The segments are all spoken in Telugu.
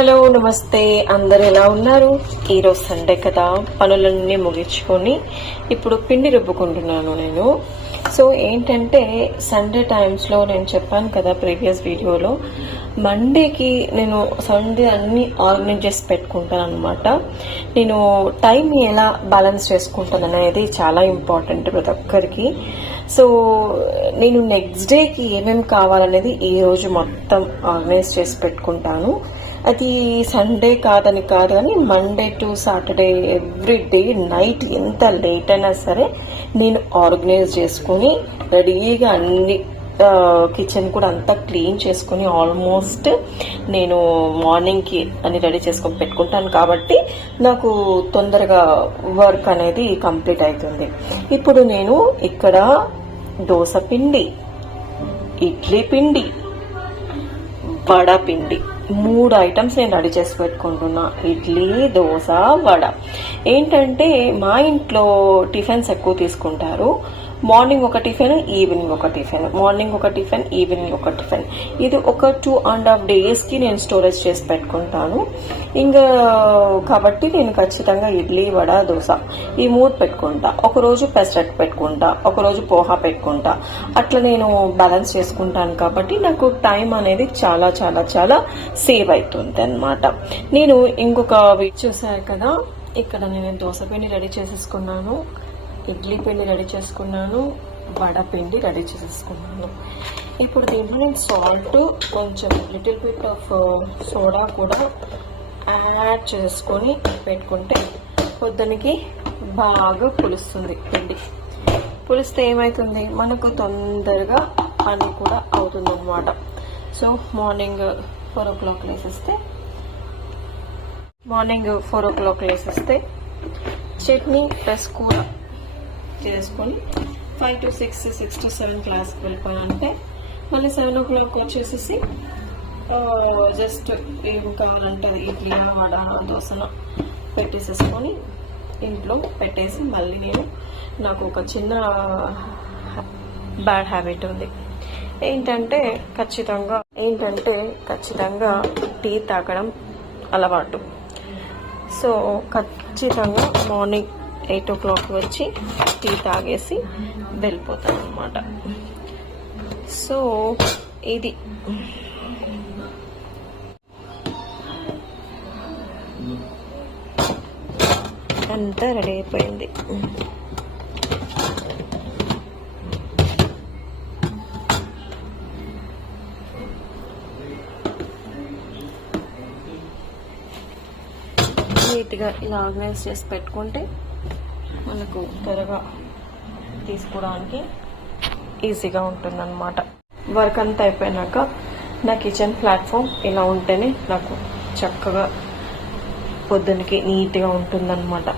హలో నమస్తే. అందరు ఎలా ఉన్నారు? ఈరోజు సండే కదా. పనులన్నీ ముగించుకొని ఇప్పుడు పిండి రుబ్బుకుంటున్నాను నేను. సో ఏంటంటే సండే టైమ్స్లో నేను చెప్పాను కదా ప్రీవియస్ వీడియోలో మండేకి నేను సండే అన్ని ఆర్గనైజ్ చేసి పెట్టుకుంటాను అనమాట నేను టైం ఎలా బ్యాలెన్స్ చేసుకుంటాను అనేది చాలా ఇంపార్టెంట్ ప్రతి ఒక్కరికి. సో నేను నెక్స్ట్ డేకి ఏమేమి కావాలనేది ఈ రోజు మొత్తం ఆర్గనైజ్ చేసి పెట్టుకుంటాను. అది సండే కాదని కాదు కానీ Monday to Saturday every day night ఎంత లేట్ అయినా సరే నేను ఆర్గనైజ్ చేసుకుని రెడీగా అన్ని కిచెన్ కూడా అంతా క్లీన్ చేసుకుని ఆల్మోస్ట్ నేను మార్నింగ్కి అన్ని రెడీ చేసుకొని పెట్టుకుంటాను కాబట్టి నాకు తొందరగా వర్క్ అనేది కంప్లీట్ అవుతుంది. ఇప్పుడు నేను ఇక్కడ దోశ పిండి ఇడ్లీ పిండి వడ పిండి మూడు ఐటమ్స్ నేను రెడీ చేసి పెట్టుకుంటున్నా. ఇడ్లీ దోశ వడ. ఏంటంటే మా ఇంట్లో టిఫిన్స్ ఎక్కువ తీసుకుంటారు. మార్నింగ్ ఒక టిఫిన్ ఈవినింగ్ ఒక టిఫిన్. మార్నింగ్ ఒక టిఫిన్ ఈవినింగ్ ఒక టిఫిన్. ఇది ఒక టూ అండ్ హాఫ్ డేస్కి నేను స్టోరేజ్ చేసి పెట్టుకుంటాను. ఇంకా కాబట్టి నేను ఖచ్చితంగా ఇడ్లీ వడ దోశ ఈ మూడు పెట్టుకుంటా. ఒకరోజు పెసరట్ పెట్టుకుంటా ఒకరోజు పోహా పెట్టుకుంటా. అట్లా నేను బ్యాలెన్స్ చేసుకుంటాను కాబట్టి నాకు టైం అనేది చాలా చాలా చాలా సేవ్ అవుతుంది అనమాట నేను ఇంకొక వీట్ చూసాను కదా ఇక్కడ నేను దోశ పిండి రెడీ చేసేసుకున్నాను. ఇడ్లీ పిండి రెడీ చేసుకున్నాను వడ పిండి రెడీ చేసేసుకున్నాను ఇప్పుడు దీంట్లో నేను సాల్ట్ కొంచెం లిటిల్ బిట్ ఆఫ్ సోడా కూడా యాడ్ చేసుకొని పెట్టుకుంటే పొద్దునకి బాగా పులుస్తుంది పిండి. పులిస్తే ఏమవుతుంది మనకు తొందరగా పని కూడా అవుతుంది అనమాట so morning four o'clock లేసేస్తే మార్నింగ్ ఫోర్ ఓ క్లాక్ లేసేస్తే చట్నీ ప్లస్ కూర చేసుకొని five to six six to seven క్లాస్కి వెళ్ళిపోయానంటే మళ్ళీ సెవెన్ ఓ క్లాక్ వచ్చేసేసి జస్ట్ ఏం కావాలంటే అది ఇడ్లీ వడ దోశన పెట్టేసేసుకొని ఇంట్లో పెట్టేసి మళ్ళీ నేను నాకు ఒక చిన్న బ్యాడ్ హ్యాబిట్ ఉంది. ఏంటంటే ఖచ్చితంగా ఏంటంటే ఖచ్చితంగా టీ తాగడం అలవాటు. సో ఖచ్చితంగా మార్నింగ్ ఎయిట్ ఓ క్లాక్ వచ్చి టీ తాగేసి వెళ్ళిపోతాను అనమాట సో ఇది. అంతా రెడీ అయిపోయింది. నీట్గా ఇలా ఆర్గనైజ్ చేసి పెట్టుకుంటే మనకు త్వరగా తీసుకోవడానికి ఈజీగా ఉంటుందన్నమాట. వర్క్ అంతా అయిపోయినాక నా కిచెన్ ప్లాట్ఫామ్ ఇలా ఉంటేనే నాకు చక్కగా పొద్దునకి నీట్గా ఉంటుందన్నమాట.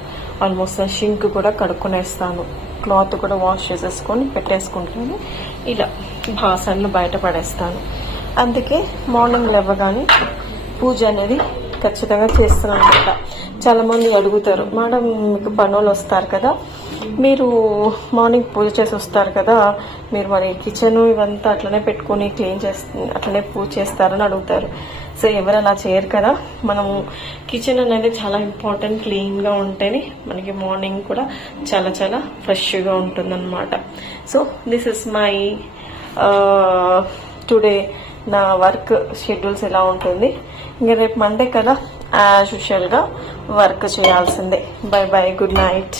ఆల్మోస్ట్ షింక్ కూడా కడుక్కునేస్తాను. క్లాత్ కూడా వాష్ చేసేసుకొని పెట్టేసుకుంటాను ఇలా బాసన్లు బయట పడేస్తాను. అందుకే మార్నింగ్ లేవగానే పూజ అనేది ఖచ్చితంగా చేస్తున్నాను అనమాట చాలామంది అడుగుతారు మేడం మీకు పనులు వస్తారు కదా మీరు మార్నింగ్ పూజ చేసి వస్తారు కదా మీరు మరి కిచెన్ ఇవంతా అట్లనే పెట్టుకొని క్లీన్ చేస్తు అట్లనే పూజ చేస్తారని అడుగుతారు. సో ఎవరు అలా చేయరు కదా. మనము కిచెన్ అనేది చాలా ఇంపార్టెంట్ క్లీన్గా ఉంటేనే మనకి మార్నింగ్ కూడా చాలా చాలా ఫ్రెష్గా ఉంటుందన్నమాట. So this is my today నా వర్క్ షెడ్యూల్స్ ఎలా ఉంటుంది? ఇంకా రేపు మండే కదా యాజ్ యూజువల్గా వర్క్ చేయాల్సిందే. Bye bye good night